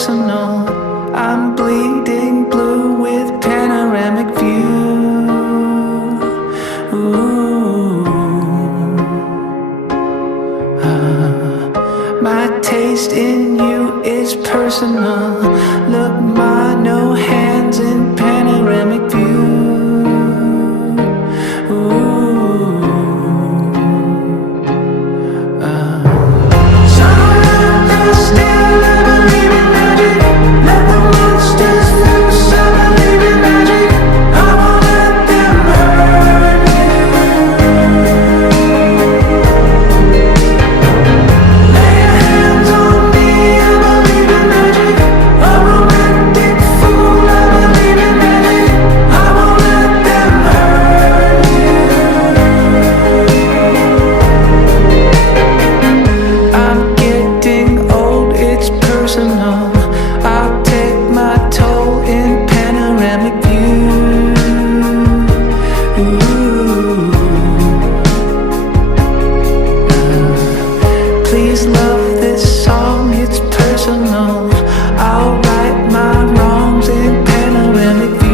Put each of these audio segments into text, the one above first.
personal. I'm bleeding blue with panoramic view. Ooh. My taste in you is personal. Look, my no hands in panoramic view. Ooh. I'll take my toll in panoramic view. Ooh. Please love this song, it's personal. I'll right my wrongs in panoramic view.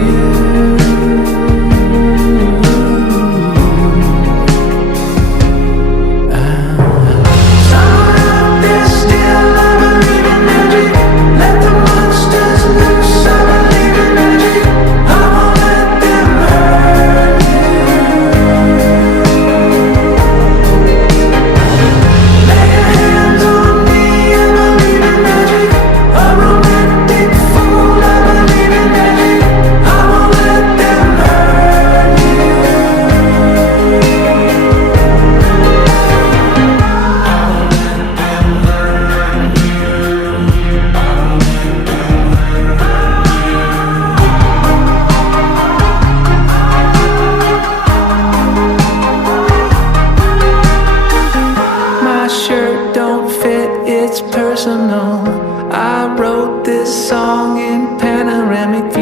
Somewhere out there still I believe in magic. Let the monsters loose, I believe in magic. I won't let them hurt you. Lay your hands on me, I believe in magic. A romantic fool, I believe in magic. I won't let them hurt you. My shirt don't fit, it's personal. I wrote this song in panoramic